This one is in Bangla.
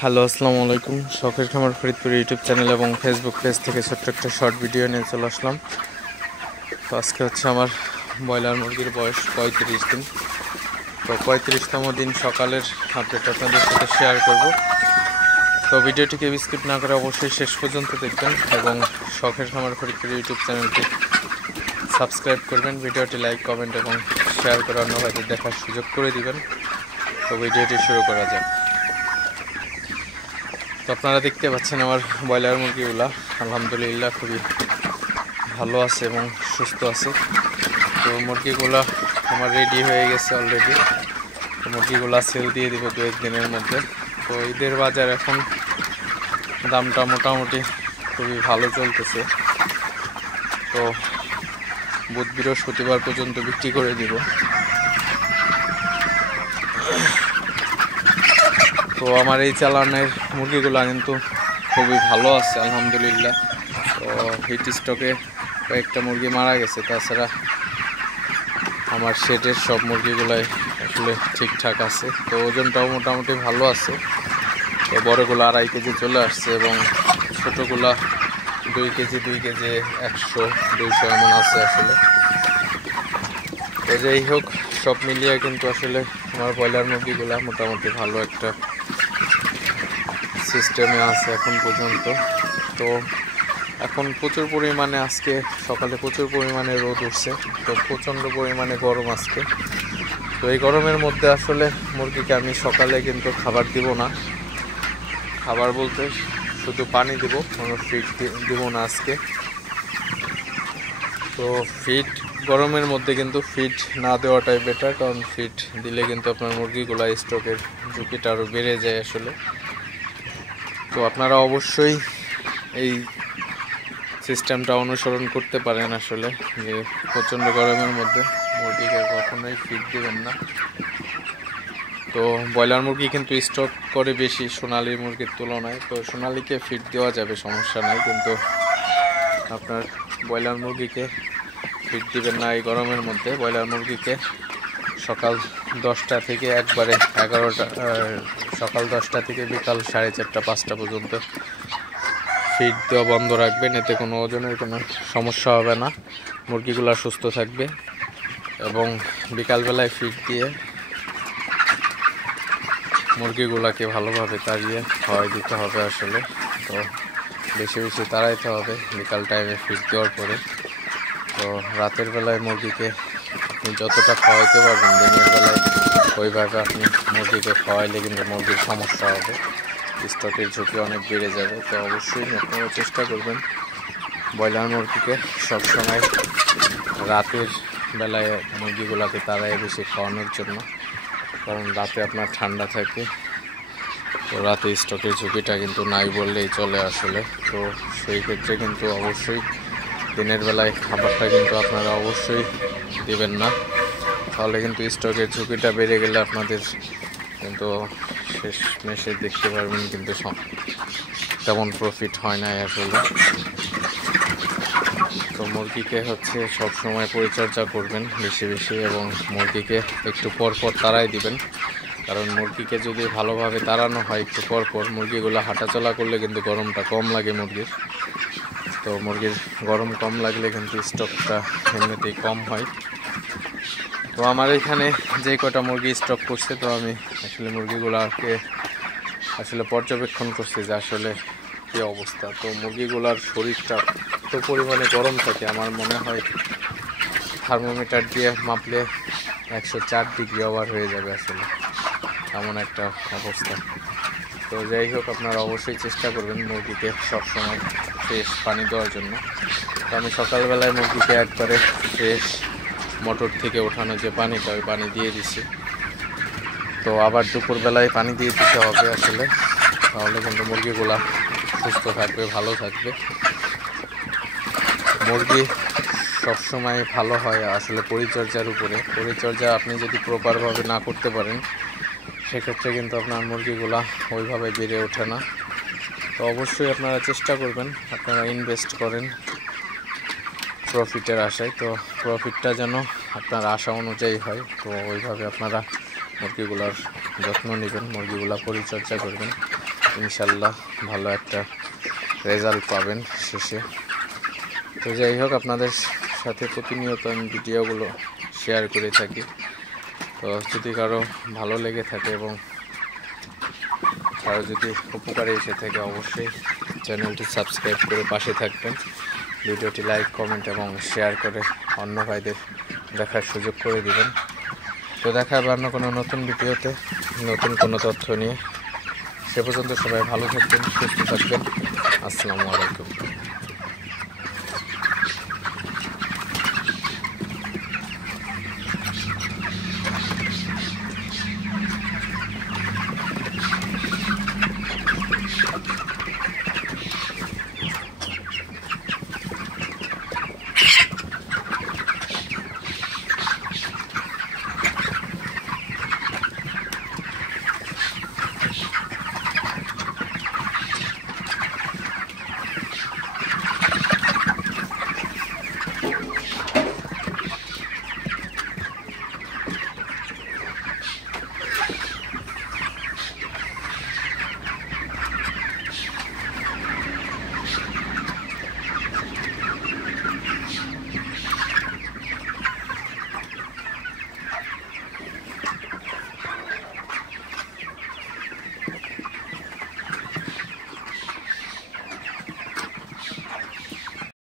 হ্যালো, আসসালামু আলাইকুম। শখের খামার ফরিদপুর ইউটিউব চ্যানেল এবং ফেসবুক পেজ থেকে ছোট্ট একটা শর্ট ভিডিও নিয়ে চলে আসলাম। তো আজকে হচ্ছে আমার ব্রয়লার মুরগির বয়স 35 দিন। তো 35তম দিন সকালের আপডেট আপনাদের সাথে শেয়ার করব। তো ভিডিওটিকে স্কিপ না করে অবশ্যই শেষ পর্যন্ত দেখবেন এবং শখের খামার ফরিদপুর ইউটিউব চ্যানেলটি সাবস্ক্রাইব করবেন। ভিডিওটি লাইক, কমেন্ট এবং শেয়ার করে অন্য ভাইদের দেখার সুযোগ করে দিবেন। তো ভিডিওটি শুরু করা যাক। তো আপনারা দেখতে পাচ্ছেন আমার ব্রয়লার মুরগিগুলা আলহামদুলিল্লাহ খুবই ভালো আছে এবং সুস্থ আছে। তো মুরগিগুলা আমার রেডি হয়ে গেছে অলরেডি। তো মুরগিগুলা সেল দিয়ে দিব 2-1 দিনের মধ্যে। তো ঈদের বাজার এখন দামটা মোটামুটি খুবই ভালো চলতেছে। তো বুধ বৃহস্পতিবার পর্যন্ত বিক্রি করে দিব। তো আমার এই চালানের মুরগিগুলা কিন্তু খুবই ভালো আছে আলহামদুলিল্লাহ। তো হিট স্টকে কয়েকটা মুরগি মারা গেছে, তাছাড়া আমার শেডের সব মুরগিগুলাই আসলে ঠিকঠাক আছে। তো ওজনটাও মোটামুটি ভালো আছে। তো বড়গুলো 2.5 কেজি চলে আসছে এবং ছোটোগুলা 2 কেজি 100-200 এমন আছে আসলে। তো যাই হোক, সব মিলিয়ে কিন্তু আসলে আমার ব্রয়লার মুরগিগুলা মোটামুটি ভালো একটা সিস্টেমে আছে এখন পর্যন্ত। তো এখন প্রচুর পরিমাণে আজকে সকালে প্রচুর পরিমাণে রোদ উঠছে, তো প্রচণ্ড পরিমাণে গরম আজকে। তো এই গরমের মধ্যে আসলে মুরগিকে আমি সকালে কিন্তু খাবার দিব না। খাবার বলতে শুধু পানি দিব, কোনো ফিড দিব না আজকে। তো ফিড গরমের মধ্যে কিন্তু ফিড না দেওয়াটাই বেটার, কারণ ফিড দিলে কিন্তু আপনার মুরগিগুলা স্ট্রোকের ঝুঁকিটা আরও বেড়ে যায় আসলে। তো আপনারা অবশ্যই এই সিস্টেমটা অনুসরণ করতে পারেন আসলে, যে প্রচণ্ড গরমের মধ্যে মুরগিকে কখনোই ফিড দেবেন না। তো ব্রয়লার মুরগি কিন্তু স্টক করে বেশি সোনালী মুরগির তুলনায়। তো সোনালীকে ফিড দেওয়া যাবে, সমস্যা নাই, কিন্তু আপনার ব্রয়লার মুরগিকে ফিড দিবেন না এই গরমের মধ্যে। ব্রয়লার মুরগিকে সকাল 10টা থেকে একবারে 11টা, সকাল 10টা থেকে বিকাল 4:30-5টা পর্যন্ত ফিড দেওয়া বন্ধ রাখবেন। এতে কোনো ওজনের কোনো সমস্যা হবে না, মুরগিগুলো সুস্থ থাকবে। এবং বিকালবেলায় ফিড দিয়ে মুরগিগুলাকে ভালোভাবে তাড়িয়ে খাওয়াই দিতে হবে আসলে। তো বেশি বেশি তাড়াইতে হবে বিকাল টাইমে ফিড দেওয়ার পরে। তো রাতের বেলায় মুরগিকে আপনি যতটা খাওয়াইতে পারবেন দিনের বেলায় ওইভাবে আপনি মুরগিকে খাওয়াইলে কিন্তু মুরগির সমস্যা হবে, স্টকের ঝুঁকি অনেক বেড়ে যাবে। তো অবশ্যই আপনারা চেষ্টা করবেন ব্রয়লার মুরগিকে সবসময় রাতের বেলায় মুরগিগুলোকে তাড়াই বেশি খাওয়ানোর জন্য, কারণ রাতে আপনার ঠান্ডা থাকে। তো রাতে স্টকের ঝুঁকিটা কিন্তু নাই বললেই চলে আসলে। তো সেই ক্ষেত্রে কিন্তু অবশ্যই দিনের বেলায় খাবারটা কিন্তু আপনারা অবশ্যই দিবেন না, তাহলে কিন্তু স্টকের ঝুঁকিটা বেড়ে গেলে আপনাদের কিন্তু শেষ মেশে দেখতে পারবেন কিন্তু তেমন প্রফিট হয় না আসলে। তো মুরগিকে হচ্ছে সব সময় পরিচর্যা করবেন বেশি বেশি, এবং মুরগিকে একটু পর পর তাড়াই দিবেন, কারণ মুরগিকে যদি ভালোভাবে তাড়ানো হয় একটু পর পর, মুরগিগুলো হাঁটাচলা করলে কিন্তু গরমটা কম লাগে মুরগির। তো মুরগির গরম কম লাগলে কিন্তু স্টকটা এমনিতেই কম হয়। তো আমার এখানে যে কটা মুরগি স্টক করছে, তো আমি আসলে মুরগিগুলোকে আসলে পর্যবেক্ষণ করছি যে আসলে কী অবস্থা। তো মুরগিগুলার শরীরটা এত পরিমাণে গরম থাকে, আমার মনে হয় থার্মোমিটার দিয়ে মাপলে 104 ডিগ্রি ওভার হয়ে যাবে আসলে, এমন একটা অবস্থা। তো যাই হোক, আপনারা অবশ্যই চেষ্টা করবেন মুরগিকে সবসময় ফ্রেশ পানি দেওয়ার জন্য। তো আমি সকালবেলায় মুরগিকে একবারে ফ্রেশ মোটর থেকে ওঠানো যে পানিটা, ওই পানি দিয়ে দিছি। তো আবার দুপুরবেলায় পানি দিয়ে দিতে হবে আসলে, তাহলে কিন্তু মুরগিগুলা সুস্থ থাকবে, ভালো থাকবে। মুরগি সবসময় ভালো হয় আসলে পরিচর্যার উপরে। পরিচর্যা আপনি যদি প্রপারভাবে না করতে পারেন, সেক্ষেত্রে কিন্তু আপনার মুরগিগুলা ওইভাবে বেড়ে ওঠে না। তো অবশ্যই আপনারা চেষ্টা করবেন, আপনারা ইনভেস্ট করেন প্রফিটের আশায়, তো প্রফিটটা যেন আপনার আশা অনুযায়ী হয়। তো ওইভাবে আপনারা মুরগিগুলার যত্ন নেবেন, মুরগিগুলা পরিচর্যা করবেন। ইনশাল্লাহ ভালো একটা রেজাল্ট পাবেন শেষে। তো যাই হোক, আপনাদের সাথে প্রতিনিয়ত আমি ভিডিওগুলো শেয়ার করে থাকি। তো যদি কারো ভালো লেগে থাকে এবং কারো যদি উপকারে এসে থাকে, অবশ্যই চ্যানেলটি সাবস্ক্রাইব করে পাশে থাকবেন। ভিডিওটি লাইক, কমেন্ট এবং শেয়ার করে অন্য ভাইদের দেখার সুযোগ করে দিবেন। তো দেখা হবে অন্য কোনো নতুন ভিডিওতে নতুন কোনো তথ্য নিয়ে। সে পর্যন্ত সবাই ভালো থাকবেন, সুস্থ থাকবেন। আসসালামু আলাইকুম।